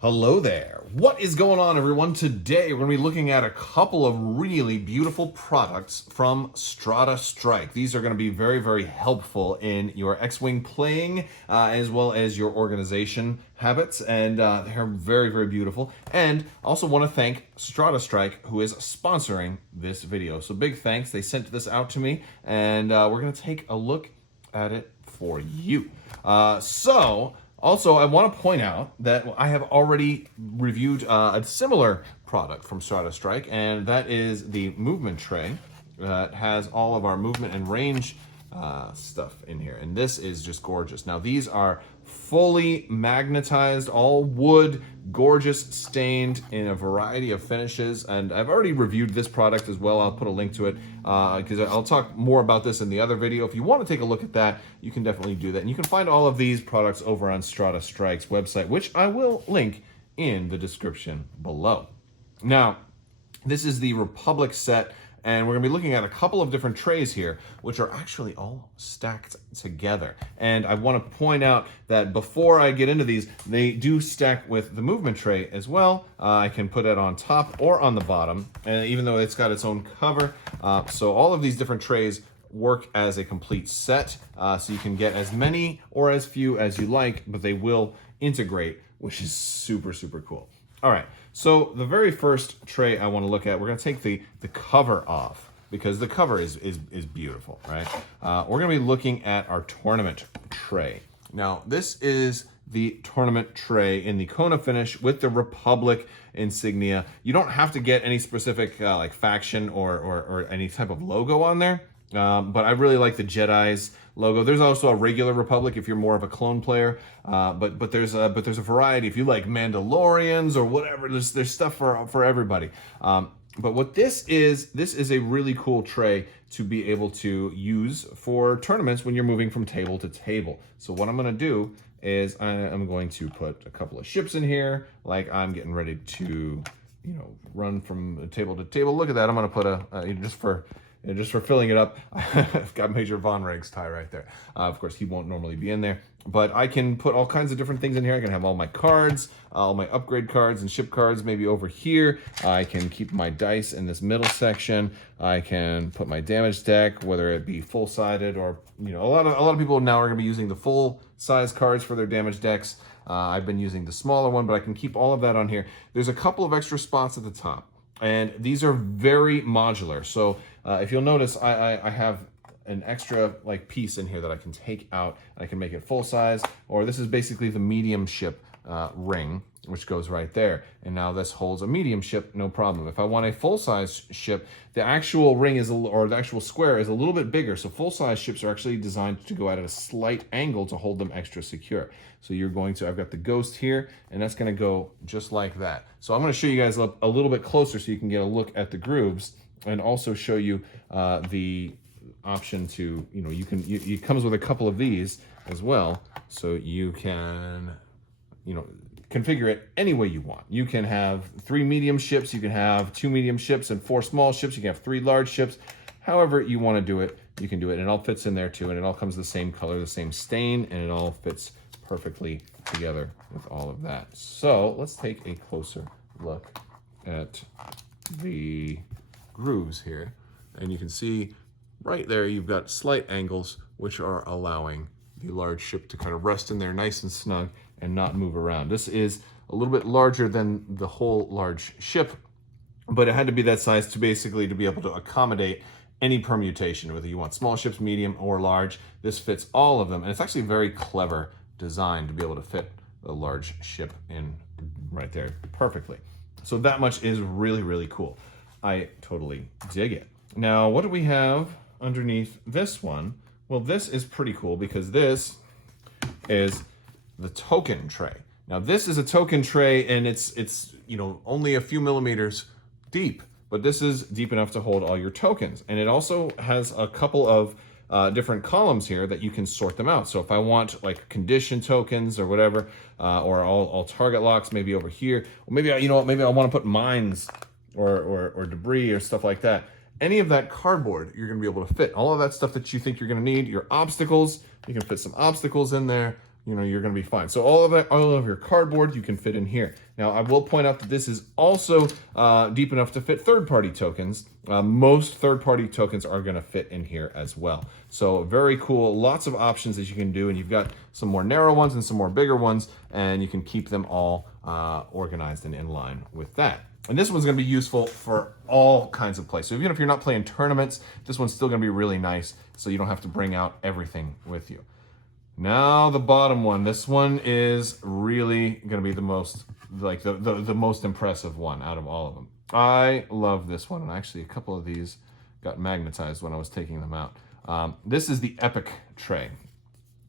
Hello there. What is going on, everyone? Today we're going to be looking at a couple of really beautiful products from Strata Strike. These are going to be very, very helpful in your X-Wing playing as well as your organization habits, and they're very, very beautiful. And also want to thank Strata Strike, who is sponsoring this video. So big thanks. They sent this out to me, and we're going to take a look at it for you. Also, I want to point out that I have already reviewed a similar product from Strata Strike, and that is the movement tray that has all of our movement and range stuff in here. And this is just gorgeous. Now, these are fully magnetized, all wood, gorgeous, stained in a variety of finishes. And I've already reviewed this product as well. I'll put a link to it because I'll talk more about this in the other video. If you want to take a look at that, you can definitely do that. And you can find all of these products over on Strata Strike's website, which I will link in the description below. Now, this is the Republic set, and we're going to be looking at a couple of different trays here, which are actually all stacked together. And I want to point out that before I get into these, they do stack with the movement tray as well. I can put it on top or on the bottom, and even though it's got its own cover. So all of these different trays work as a complete set, so you can get as many or as few as you like, but they will integrate, which is super, super cool. All right, so the very first tray I want to look at, we're going to take the cover off because the cover is beautiful, right? We're going to be looking at our tournament tray. Now, this is the tournament tray in the Kona finish with the Republic insignia. You don't have to get any specific like faction or any type of logo on there. But I really like the Jedi's logo. There's also a regular Republic if you're more of a clone player. But there's a variety. If you like Mandalorians or whatever, there's stuff for everybody. But what this is a really cool tray to be able to use for tournaments when you're moving from table to table. So what I'm going to do is I'm going to put a couple of ships in here, like I'm getting ready to, run from table to table. Look at that. I'm going to put just for filling it up, I've got Major Von Reg's tie right there. Of course, he won't normally be in there, but I can put all kinds of different things in here. I can have all my cards, all my upgrade cards and ship cards maybe over here. I can keep my dice in this middle section. I can put my damage deck, whether it be full-sided or, a lot of people now are going to be using the full-size cards for their damage decks. I've been using the smaller one, but I can keep all of that on here. There's a couple of extra spots at the top, and these are very modular. So if you'll notice, I have an extra piece in here that I can take out. I can make it full size, or this is basically the medium ship ring, which goes right there. And now this holds a medium ship, no problem. If I want a full size ship, the actual ring or the actual square is a little bit bigger. So full size ships are actually designed to go at a slight angle to hold them extra secure. So I've got the Ghost here, and that's gonna go just like that. So I'm gonna show you guys up a little bit closer so you can get a look at the grooves, and also show you the option to, it comes with a couple of these as well. So you can, configure it any way you want. You can have 3 medium ships, you can have 2 medium ships and 4 small ships, you can have 3 large ships. However you want to do it, you can do it. And it all fits in there too, and it all comes the same color, the same stain, and it all fits perfectly together with all of that. So let's take a closer look at the grooves here, and you can see right there you've got slight angles which are allowing the large ship to kind of rest in there nice and snug and not move around. This is a little bit larger than the whole large ship, but it had to be that size to be able to accommodate any permutation, whether you want small ships, medium, or large. This fits all of them, and it's actually a very clever design to be able to fit a large ship in right there perfectly. So that much is really, really cool. I totally dig it. Now, what do we have underneath this one? Well, this is pretty cool because this is the token tray. Now, this is a token tray, and it's only a few millimeters deep, but this is deep enough to hold all your tokens. And it also has a couple of different columns here that you can sort them out. So if I want condition tokens or whatever, or all target locks, maybe over here, or maybe maybe I want to put mines or debris or stuff like that. Any of that cardboard, you're going to be able to fit. All of that stuff that you think you're going to need, your obstacles, you can fit some obstacles in there. you know, you're going to be fine. So all of your cardboard you can fit in here. Now I will point out that this is also deep enough to fit third-party tokens. Most third-party tokens are going to fit in here as well. So very cool, lots of options that you can do, and you've got some more narrow ones and some more bigger ones, and you can keep them all organized and in line with that. And this one's going to be useful for all kinds of play. So even if you're not playing tournaments, this one's still going to be really nice, so you don't have to bring out everything with you. Now the bottom one. This one is really going to be the most, like the most impressive one out of all of them. I love this one, and actually a couple of these got magnetized when I was taking them out. This is the Epic tray.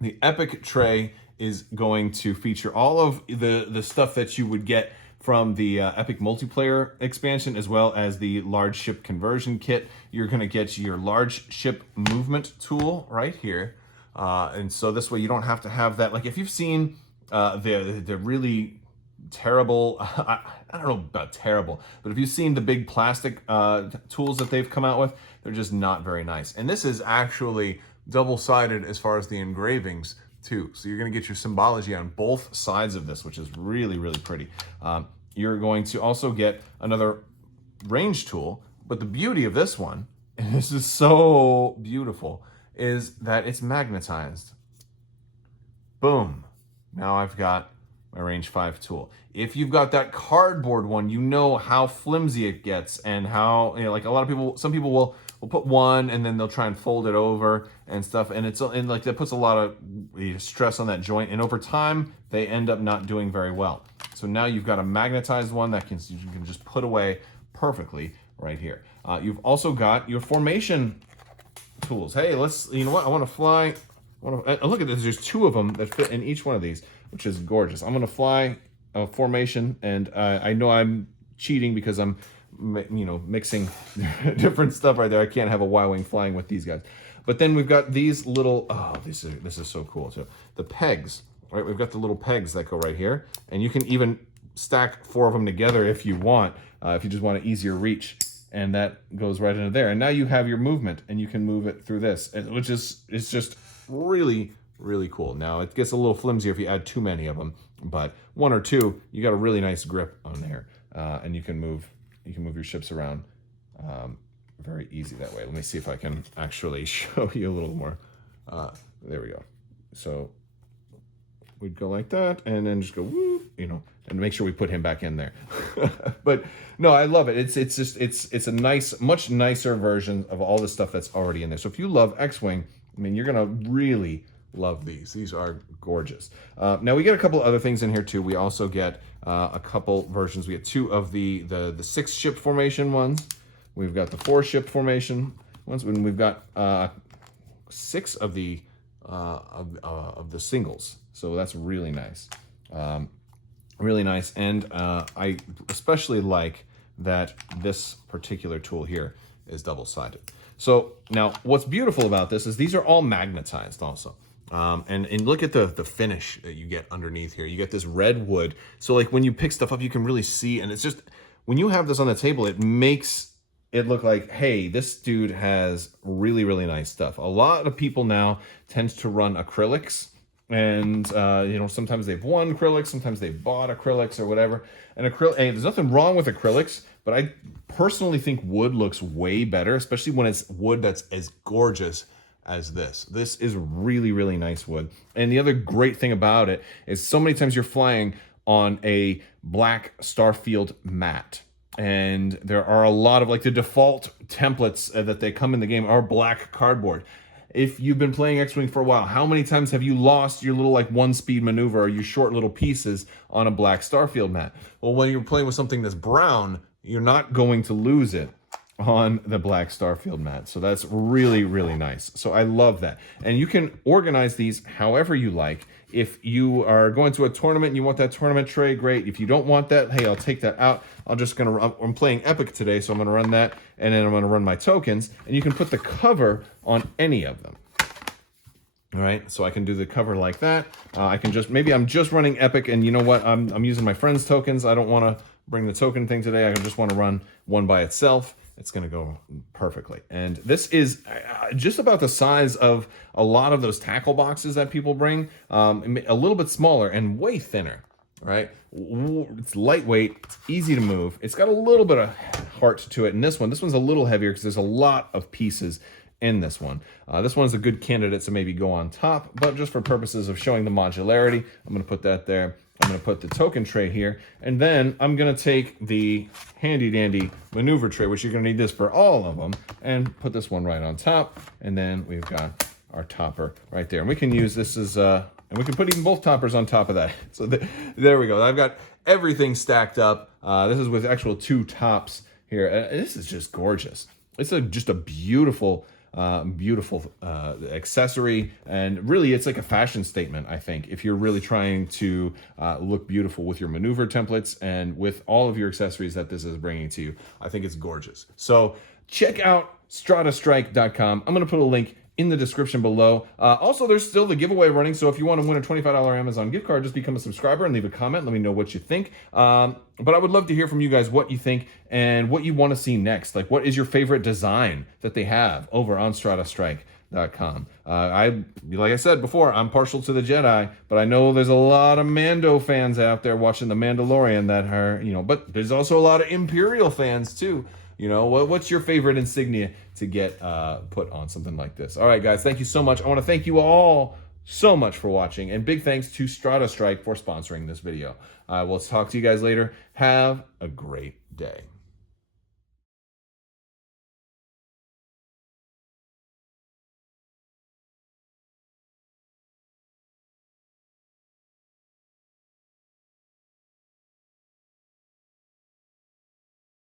The Epic tray is going to feature all of the stuff that you would get from the Epic multiplayer expansion, as well as the large ship conversion kit. You're going to get your large ship movement tool right here. And so this way you don't have to have that. Like if you've seen the really terrible, I don't know about terrible, but if you've seen the big plastic tools that they've come out with, they're just not very nice. And this is actually double-sided as far as the engravings too. So you're going to get your symbology on both sides of this, which is really, really pretty. You're going to also get another range tool, but the beauty of this one, and this is so beautiful, is that it's magnetized. Boom. Now I've got my range 5 tool. If you've got that cardboard one, you know how flimsy it gets, and how, you know, like a lot of people, some people will put one and then they'll try and fold it over and stuff, and like that puts a lot of stress on that joint, and over time they end up not doing very well. So now you've got a magnetized one that you can just put away perfectly right here. You've also got your formation tools. Hey, you know what? I want to fly. Look at this. There's 2 of them that fit in each one of these, which is gorgeous. I'm going to fly a formation, and I know I'm cheating because I'm, you know, mixing different stuff right there. I can't have a Y-wing flying with these guys. But then we've got these little. Oh, this is so cool. So the pegs, right? We've got the little pegs that go right here, and you can even stack 4 of them together if you want. If you just want an easier reach. And that goes right into there. And now you have your movement, and you can move it through this, which is, it's just really, really cool. Now it gets a little flimsier if you add too many of them, but 1 or 2, you got a really nice grip on there, and you can move your ships around very easy that way. Let me see if I can actually show you a little more. There we go. So we'd go like that, and then just go woo, you know, and make sure we put him back in there. But no, I love it. It's a nice, much nicer version of all the stuff that's already in there. So if you love X-Wing, I mean, you're gonna really love these. These are gorgeous. Now we get a couple other things in here too. We also get a couple versions. We get 2 of the 6 ship formation ones. We've got the 4 ship formation ones, and we've got 6 of the singles. So that's really nice. Really nice. And I especially like that this particular tool here is double-sided. So now what's beautiful about this is these are all magnetized also. And look at the finish that you get underneath here. You get this red wood. So like when you pick stuff up, you can really see, and it's just, when you have this on the table, it makes it look like, hey, this dude has really, really nice stuff. A lot of people now tend to run acrylics, and you know, sometimes they've won acrylics, sometimes they've bought acrylics or whatever. And there's nothing wrong with acrylics, but I personally think wood looks way better, especially when it's wood that's as gorgeous as this. This is really, really nice wood. And the other great thing about it is so many times you're flying on a black Starfield mat. And there are a lot of, like, the default templates that they come in the game are black cardboard. If you've been playing X-Wing for a while, how many times have you lost your little, like, 1-speed maneuver or your short little pieces on a black Starfield mat? Well, when you're playing with something that's brown, you're not going to lose it on the black Starfield mat. So that's really, really nice. So I love that. And you can organize these however you like. If you are going to a tournament and you want that tournament tray, great. If you don't want that, hey, I'll take that out. I'm playing Epic today, so I'm gonna run that, and then I'm gonna run my tokens, and you can put the cover on any of them. All right, so I can do the cover like that. I can maybe I'm just running Epic, and you know what? I'm using my friend's tokens. I don't wanna bring the token thing today. I just wanna run one by itself. it's going to go perfectly. And this is just about the size of a lot of those tackle boxes that people bring, a little bit smaller and way thinner, right? It's lightweight, it's easy to move. It's got a little bit of heart to it. And this one's a little heavier because there's a lot of pieces in this one. This one's a good candidate to maybe go on top, but just for purposes of showing the modularity, I'm going to put that there. I'm going to put the token tray here, and then I'm going to take the handy dandy maneuver tray, which you're going to need this for all of them, and put this one right on top, and then we've got our topper right there. And we can use this as, and we can put even both toppers on top of that. So there we go. I've got everything stacked up. This is with actual 2 tops here. This is just gorgeous. It's just a beautiful accessory, and really it's like a fashion statement, I think, if you're really trying to look beautiful with your maneuver templates and with all of your accessories that this is bringing to you. I think it's gorgeous. So check out stratastrike.com. I'm going to put a link in the description below. Also, there's still the giveaway running, so if you want to win a $25 Amazon gift card, just become a subscriber and leave a comment. Let me know what you think. But I would love to hear from you guys what you think and what you want to see next. Like, what is your favorite design that they have over on stratastrike.com? Like I said before, I'm partial to the Jedi, but I know there's a lot of Mando fans out there watching The Mandalorian that are, but there's also a lot of Imperial fans too. What's your favorite insignia to get put on something like this? All right, guys, thank you so much. I want to thank you all so much for watching, and big thanks to Strata Strike for sponsoring this video. I will talk to you guys later. Have a great day.